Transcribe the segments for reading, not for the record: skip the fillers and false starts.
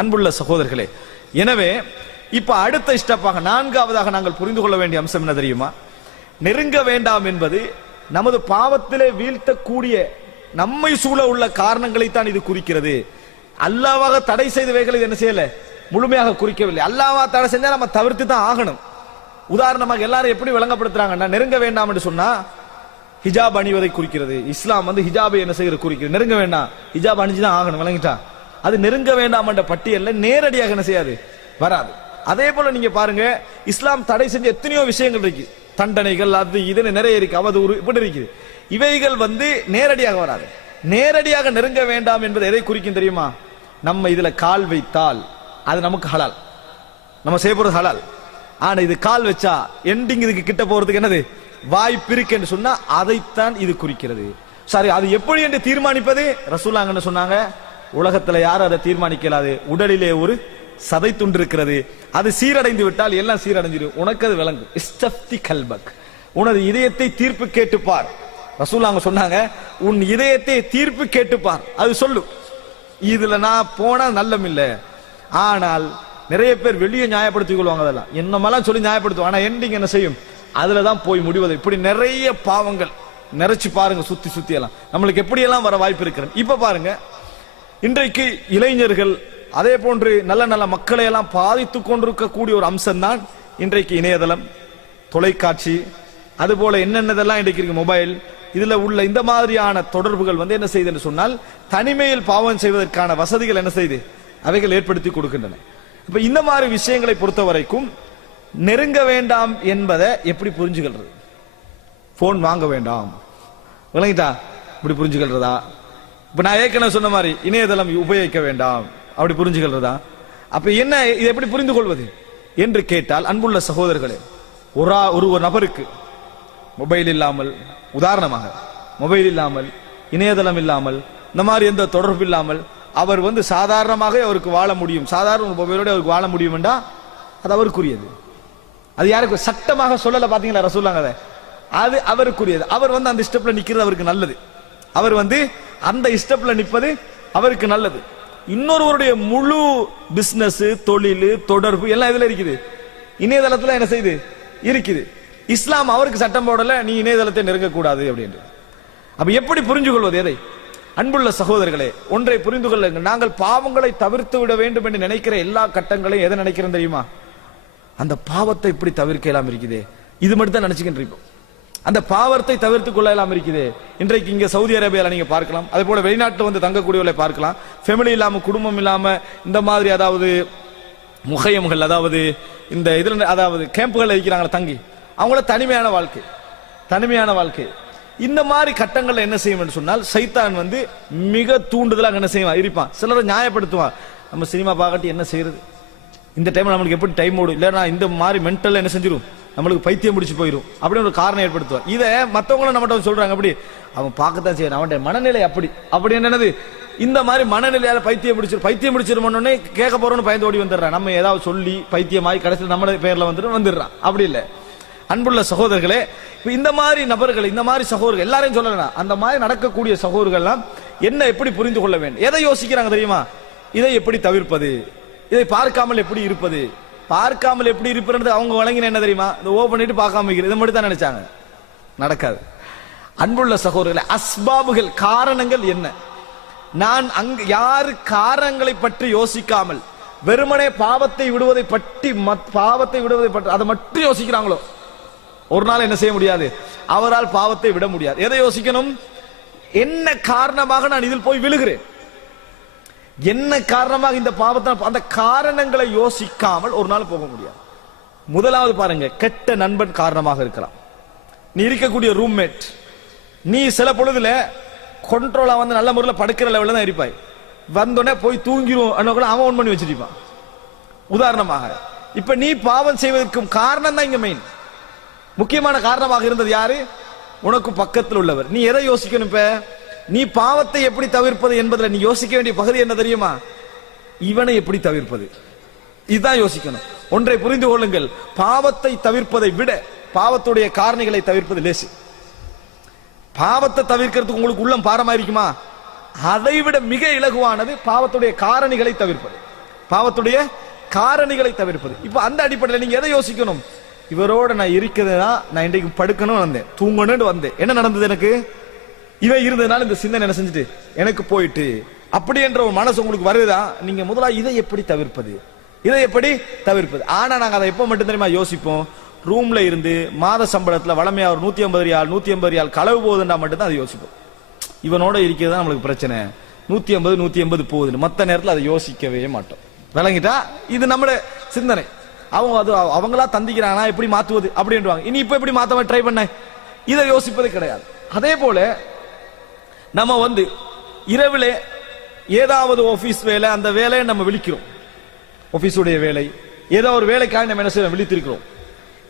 அன்புள்ள சகோதரர்களே, எனவே இப்ப அடுத்த ஸ்டெப்பாக நான்காவதாக நாங்கள் புரிந்து கொள்ள வேண்டிய அம்சம் என்ன தெரியுமா? நெருங்க வேண்டாம் என்பது நமது பாவத்திலே வீழ்த்தக்கூடிய நம்மை சூழ உள்ள காரணங்களை தான் இது குறிக்கிறது. அல்லாஹ்வாக தடை செய்தவைகளை இது என்ன செய்யல, முழுமையாக குறிக்கவில்லை. அல்லாஹ்வா தடை செஞ்சா நம்ம தவிர்த்து தான் ஆகணும். உதாரணமாக எல்லாரும் எப்படி விளங்கப்படுத்துறாங்கன்னா, நெருங்க வேண்டாம் என்று சொன்னா ஹிஜாப் அணிவதை குறிக்கிறது. இஸ்லாம் வந்து ஹிஜாபை என்ன செய்யறது குறிக்கிறது. நெருங்க வேண்டாம், ஹிஜாப் அணிஞ்சுதான் ஆகணும், விளங்கிட்டா? அது நெருங்க வேண்டாம் என்ற பட்டியல்ல நேரடியாக என்ன செய்யாது, வராது. அதே போல நீங்க பாருங்க, இஸ்லாம் தடை செஞ்ச எத்தனையோ விஷயங்கள் இருக்கு, தண்டனைகள் அது இதுன்னு நிறைய இருக்கு, அவதூறு இப்படி இருக்குது. இவைகள் வந்து நேரடியாக வராது. நேரடியாக நெருங்க வேண்டாம் என்பது எதை குறிக்கும் தெரியுமா? நம்ம இதுல கால் வைத்தால் அது நமக்கு ஹலால், நம்ம செய்ய போறது ஹலால். ஆனா இது கால் வச்சா எண்டிங் இதுக்கு கிட்ட போறதுக்கு என்னது வாய்ப்பு இருக்கு என்று சொன்னா அதைத்தான் இது குறிக்கிறது. சரி, அது எப்படி என்று தீர்மானிப்பது? ரசூலுல்லாஹ் என்ன சொன்னாங்க? உலகத்துல யாரும் அதை தீர்மானிக்கலாது. உடலிலே ஒரு சதை துண்டு இருக்கிறது, அது சீரடைந்து விட்டால் எல்லாம் சீரடைஞ்சிடும். உனக்கு அது விளங்கு. இஸ்தஃப்தி கல்பக், உனது இதயத்தை தீர்ப்பு கேட்டுப்பார். ரசூலுல்லாஹ் சொன்னாங்க, உன் இதயத்தை தீர்ப்பு கேட்டுப்பார், அது சொல்லு. இதுல நான் போனா நல்லம் இல்ல. ஆனால் நிறைய பேர் வெளியே நியாயப்படுத்திக் கொள்வாங்க, அதெல்லாம் என்னமெல்லாம் சொல்லி நியாயப்படுத்துவாங்க. ஆனா எண்டிங் என்ன செய்யும், அதுலதான் போய் முடிவது. இப்படி நிறைய பாவங்கள் நிறைச்சு பாருங்க, சுத்தி சுத்தி எல்லாம் நம்மளுக்கு எப்படி எல்லாம் வர வாய்ப்பு இருக்கிறது. இப்ப பாருங்க, இன்றைக்கு இளைஞர்கள் அதே போன்று நல்ல நல்ல மக்களை எல்லாம் பாதித்துக் கொண்டிருக்கக்கூடிய ஒரு அம்சம் தான் இன்றைக்கு இணையதளம், தொலைக்காட்சி, அது போல என்னென்னதெல்லாம் இன்றைக்கு இருக்கு, மொபைல். இதுல உள்ள இந்த மாதிரியான தொடர்புகள் வந்து என்ன செய்யுது என்று சொன்னால், தனிமையில் பாவம் செய்வதற்கான வசதிகள் என்ன செய்து அவைகள் ஏற்படுத்தி கொடுக்கின்றன. இப்ப இந்த மாதிரி விஷயங்களை பொறுத்த வரைக்கும் நெருங்க வேண்டாம் என்பதை எப்படி புரிஞ்சுக்கிறது? போன் வாங்க வேண்டாம், விளங்கிட்டா? இப்படி புரிஞ்சுக்கிறதா? இப்ப நான் ஏற்கனவே சொன்ன மாதிரி இணையதளம் உபயோகிக்க வேண்டாம், அப்படி புரிஞ்சுக்கிறதா? அப்ப என்ன, இது எப்படி புரிந்து கொள்வது என்று கேட்டால், அன்புள்ள சகோதரர்களே, ஒரு நபருக்கு மொபைல் இல்லாமல், உதாரணமாக மொபைல் இல்லாமல், இணையதளம் இல்லாமல், இந்த மாதிரி எந்த தொடர்பு இல்லாமல் அவர் வந்து சாதாரணமாக அவருக்கு வாழ முடியும், சாதாரண மொபைலோட அவருக்கு வாழ முடியும் என்றா அது அவருக்குரியது. அது யாருக்கு சட்டமாக சொல்லல, பாத்தீங்களா ரசூலுல்லாஹ்? அது அவருக்குரியது. அவர் வந்து அந்த ஸ்டெப்ல நிக்கிறது அவருக்கு நல்லது. அவர் வந்து அந்த ஸ்டெப்ல நிற்பது அவருக்கு நல்லது. இன்னொருவருடைய முழு பிசினஸ், தொழில், தொடர்பு எல்லாம் இதுல இருக்குது, இணையதளத்துல என்ன செய்யுது இருக்குது. இஸ்லாம் அவருக்கு சட்டம் போடல, நீ இணையதளத்தை நெருங்க கூடாது அப்படின்னு. அப்ப எப்படி புரிஞ்சு கொள்வது எதை? அன்புள்ள சகோதரர்களே, ஒன்றை புரிந்து கொள்ளுங்கள். நாங்கள் பாவங்களை தவிர்த்து விட வேண்டும் என்று நினைக்கிற எல்லா கட்டங்களையும் எதை நினைக்கிறோம் தெரியுமா? அந்த பாவத்தை இப்படி தவிர்க்கலாம் இருக்குது, இது மட்டும் தான் நினைச்சுக்கிட்டு இருக்கோம். அந்த பாவத்தை தவிர்த்து கொள்ளலாம் இருக்குது. இன்றைக்கு இங்க சவுதி அரேபியால நீங்க பார்க்கலாம், அதே போல வெளிநாட்டில் வந்து தங்கக்கூடியவர்களை பார்க்கலாம், ஃபேமிலி இல்லாம, குடும்பம் இல்லாம, இந்த மாதிரி அதாவது முகையம்கள், அதாவது இந்த இதுல அதாவது கேம்புகள் இருக்கிறாங்களா தங்கி, அவங்கள தனிமையான வாழ்க்கை, தனிமையான வாழ்க்கை. இந்த மாதிரி கட்டங்கள்ல என்ன செய்யும் சொன்னால், சைத்தான் வந்து மிக தூண்டுதலாக என்ன செய்வான், இருப்பான். சிலரை நியாயப்படுத்துவான், நம்ம சினிமா பார்க்கட்டி என்ன செய்யறது, இந்த டைம்ல நம்மளுக்கு எப்படி டைம் ஓடும், இல்லைன்னா இந்த மாதிரி மென்டல் என்ன செஞ்சிடும், நம்மளுக்கு பைத்தியம் முடிச்சு போயிடும் அப்படின்னு ஒரு காரணம் ஏற்படுத்துவான். இதை மற்றவங்களும் நம்மகிட்ட சொல்றாங்க, அப்படி அவன் பார்க்கத்தான் செய்யணும், அவனுடைய மனநிலை அப்படி அப்படி என்னது, இந்த மாதிரி மனநிலையால பைத்தியம் முடிச்சிருமோன்னே கேட்க போறோம்னு பயந்து ஓடி வந்துடுறான். நம்ம ஏதாவது சொல்லி பைத்தியமாய் கடைசியில் நம்ம பேர்ல வந்துடுறான். அப்படி இல்லை அன்புள்ள சகோதரர்களே. இந்த மாதிரி நபர்கள், இந்த மாதிரி சகோதரர்கள் எல்லாரையும் சொல்லலாம், அந்த மாதிரி நடக்கக்கூடிய சகோதரர்கள்லாம் என்ன எப்படி புரிந்து கொள்ள வேண்டும், எதை யோசிக்கிறாங்க தெரியுமா? இதை எப்படி தவிர்ப்பது, இதை பார்க்காமல் எப்படி இருப்பது. பார்க்காமல் எப்படி இருப்பது அவங்க வழங்கின என்ன தெரியுமா? இதை ஓ பண்ணிட்டு பார்க்காம வைக்கிறது, இதை மட்டும் தான் நினைச்சாங்க. நடக்காது. அன்புள்ள சகோதரர்களே, அஸ்பாபுகள், காரணங்கள் என்ன? நான் அங்கு யாரு காரணங்களை பற்றி யோசிக்காமல் வெறுமனே பாவத்தை விடுவதை பற்றி அதை மட்டும் யோசிக்கிறாங்களோ, ஒரு நாள் என்ன செய்ய முடியாது, அவரால் பாவத்தை விட முடியாது. எதை யோசிக்கணும்? என்ன காரணமாக நான் இதில் போய் விழுகிறேன், என்ன காரணமாக இந்த பாவத்தை, அந்த காரணங்களை யோசிக்காமல் ஒரு நாள் போக முடியாது. முதலாவது பாருங்க, கெட்ட நண்பன் காரணமாக இருக்கலாம். நீ இருக்கக்கூடிய ரூம்மேட், நீ சில பொழுதுல கண்ட்ரோலா வந்து நல்ல முறையில் படுக்கிற லெவலில் தான் இருப்பாய், வந்தோடனே போய் தூங்கிரும் அவன் ஒன் பண்ணி வச்சிருப்பான். உதாரணமாக இப்ப நீ பாவம் செய்வதற்கும் காரணம் தான் இங்க மெயின், முக்கியமான காரணமாக இருந்தது யாரு? உனக்கு பக்கத்தில் உள்ளவர். நீ எதை யோசிக்கணும்? இப்ப நீ பாவத்தை எப்படி தவிர்ப்பது என்பதில் நீ யோசிக்க வேண்டிய பகுதி என்ன தெரியுமா? இவனை எப்படி தவிர்ப்பது, இதுதான் யோசிக்கணும். ஒன்றை புரிந்து கொள்ளுங்கள், பாவத்தை தவிர்ப்பதை விட பாவத்துடைய காரணிகளை தவிர்ப்பது லேசு. பாவத்தை தவிர்க்கிறதுக்கு உங்களுக்கு உள்ளம் பாரமா இருக்குமா? அதை விட மிக இலகுவானது பாவத்துடைய காரணிகளை தவிர்ப்பது. பாவத்துடைய காரணிகளை தவிர்ப்பது. இப்ப அந்த அடிப்படையில் நீங்க எதை யோசிக்கணும்? இவரோட நான் இருக்கிறதா, நான் இன்றைக்கு படுக்கணும் வந்தேன், தூங்கணும்னு வந்தேன், என்ன நடந்தது? எனக்கு இவன் இருந்ததுனால இந்த சிந்தனை என்ன செஞ்சுட்டு எனக்கு போயிட்டு, அப்படி என்ற ஒரு மனசு உங்களுக்கு வருதா? நீங்க முதலா இதை எப்படி தவிர்ப்பது, இதை எப்படி தவிர்ப்பது? ஆனா நாங்க அதை எப்ப மட்டும் தெரியுமா யோசிப்போம்? ரூம்ல இருந்து மாத சம்பளத்துல வளமையா ஒரு 150 ரியால் 180 ரியால் களவு போகுதுன்னா மட்டும் தான் அதை யோசிப்போம். இவனோட இருக்கிறது தான் நம்மளுக்கு பிரச்சனை, 150 போகுதுன்னு மத்த நேரத்தில் அதை யோசிக்கவே மாட்டோம். விளங்கிட்டா? இது நம்மளோட சிந்தனை. அவங்க அது அவங்களா தந்திக்கிறானா, எப்படி மாத்துவது அப்படின்றாங்க. இனி இப்ப எப்படி மாத்த ட்ரை பண்ண, இதை யோசிப்பது கிடையாது. அதே போல நம்ம இரவுல ஏதாவது ஆபீஸ் வேலை, அந்த வேலையை நம்ம விழிக்கிறோம், ஆபீஸுடைய வேலை, ஏதோ ஒரு வேலைக்காக நம்ம என்ன செய்யறோம், விழித்திருக்கிறோம்.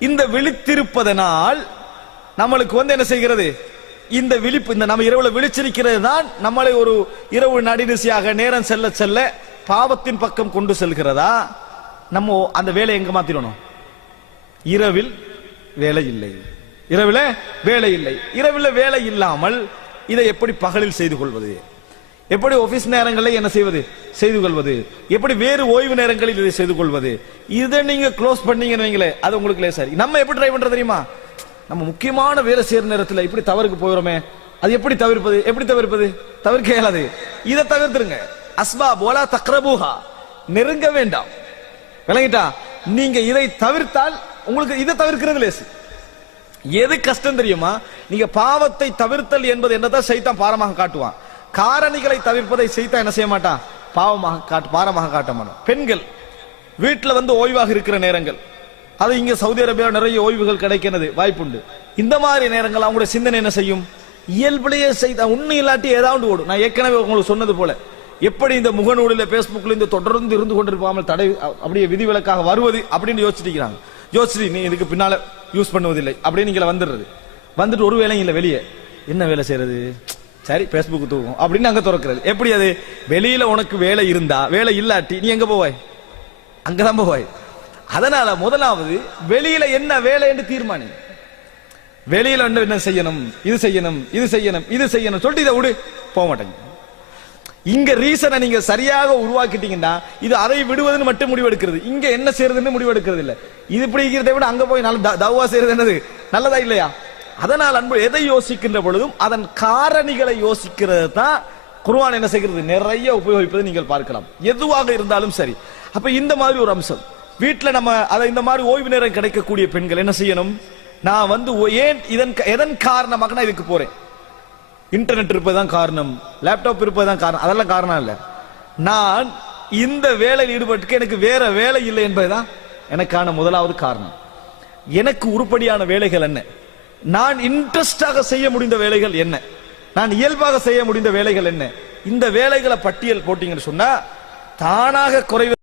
இந்த விழித்திருப்பதனால் நம்மளுக்கு என்ன செய்கிறது, இந்த விழிப்பு, இந்த நம்ம இரவுல விழிச்சிருக்கிறது தான் நம்மளை ஒரு இரவு நடுநிசையாக நேரம் செல்ல செல்ல பாவத்தின் பக்கம் கொண்டு செல்கிறதா? நம்ம அந்த வேலை எங்க மாத்திரணும்? இரவில் வேலை இல்லை, இரவில் வேலை இல்லை. இரவில் வேலை இல்லாமல் இதை எப்படி பகலில் செய்து கொள்வது, எப்படி ஆபீஸ் நேரங்களில் என்ன செய்வது, செய்து கொள்வது, எப்படி வேறு ஓய்வு நேரங்களில் இதை செய்து கொள்வது? இதை நீங்க க்ளோஸ் பண்ணீங்கன்னு வைங்களே, அது உங்களுக்கு லேசாரி. நம்ம எப்படி ட்ரை பண்றது தெரியுமா? நம்ம முக்கியமான வேலை செய்யற நேரத்தில் இப்படி தவறுக்கு போயிடுறோமே, அது எப்படி தவிர்ப்பது? எப்படி தவிர்ப்பது? தவிர்க்க இயலாது. இதை தவிர்த்துருங்க. அஸ்பாப் வலா தக்ரபூஹா, நெருங்க வேண்டாம். விளங்கிட்டா? நீங்க இதை தவிர்த்தால் உங்களுக்கு இதை தவிர்க்கிறது லேசு. எது கஷ்டம் தெரியுமா? நீங்க பாவத்தை தவிர்த்தல் என்பது என்னதான் சைத்தான் பாரமாக காட்டுவான். காரணிகளை தவிர்ப்பதை சைத்தான் என்ன செய்ய மாட்டான், பாரமாக காட்ட மாட்டான். பெண்கள் வீட்டுல ஓய்வாக இருக்கிற நேரங்கள், அது இங்க சவுதி அரேபியா நிறைய ஓய்வுகள் கிடைக்கிறது வாய்ப்புண்டு. இந்த மாதிரி நேரங்கள் அவங்களுடைய சிந்தனை என்ன செய்யும், இயல்பிலேயே செய்த உண்மை இல்லாட்டி ஏதாவது ஓடும். நான் ஏற்கனவே உங்களுக்கு சொன்னது போல, எப்படி இந்த முகநூலில் பேஸ்புக்ல இந்த தொடர்ந்து இருந்து கொண்டிருப்பாமல் தடை அப்படியே விதிவிலக்காக வருவது அப்படின்னு யோசிச்சிருக்கிறாங்க. யோசிச்சு நீ இதுக்கு பின்னால யூஸ் பண்ணுவதில்லை அப்படின்னு நீங்க வந்துட்டு ஒரு வேலையும் இல்லை, வெளியே என்ன வேலை செய்யறது, சரி பேஸ்புக் தூக்கும் அப்படின்னு அங்க திறக்கிறது. எப்படி அது? வெளியில உனக்கு வேலை இருந்தா, வேலை இல்லாட்டி நீ எங்க போவாய்? அங்கதான் போவாய். அதனால முதலாவது வெளியில என்ன வேலை என்று தீர்மானி. வெளியில என்ன செய்யணும், இது செய்யணும், இது செய்யணும், இது செய்யணும் சொல்லிட்டு இதை விடு, போக மாட்டேங்க. இங்க ரீசனை நீங்க சரியாக உருவாக்கிட்டீங்கன்னா இது அதை விடுவதுன்னு மட்டும் முடிவெடுக்கிறது. இங்க என்ன செய்யறதுன்னு முடிவெடுக்கிறது இல்ல. இது இப்படி இருக்கிறதை விட அங்க போய் நல்ல தவா செய்யறது என்னது நல்லதா இல்லையா? அதனால் அன்பு, எதை யோசிக்கின்ற பொழுதும் அதன் காரணிகளை யோசிக்கிறது தான் குர்ஆன் என்ன செய்கிறது, நிறைய உபயோகிப்பதை நீங்கள் பார்க்கலாம். எதுவாக இருந்தாலும் சரி. அப்ப இந்த மாதிரி ஒரு அம்சம் வீட்டுல நம்ம அதை இந்த மாதிரி ஓய்வு நேரம் கிடைக்கக்கூடிய பெண்கள் என்ன செய்யணும், நான் ஏன் எதன் காரணமாக நான் இதுக்கு போறேன், இன்டர்நெட் இருப்பதுதான் காரணம், லேப்டாப் இருப்பதுதான் காரணம், அதெல்லாம் காரணம் இல்ல. நான் இந்த வேலையில் ஈடுபட்டு எனக்கு வேற வேலை இல்லை என்பதுதான் எனக்கான முதலாவது காரணம். எனக்கு உருப்படியான வேலைகள் என்ன, நான் இன்ட்ரெஸ்டாக செய்ய முடிந்த வேலைகள் என்ன, நான் இயல்பாக செய்ய முடிந்த வேலைகள் என்ன, இந்த வேலைகளை பட்டியல் போட்டீங்கன்னு சொன்னா தானாக குறைவு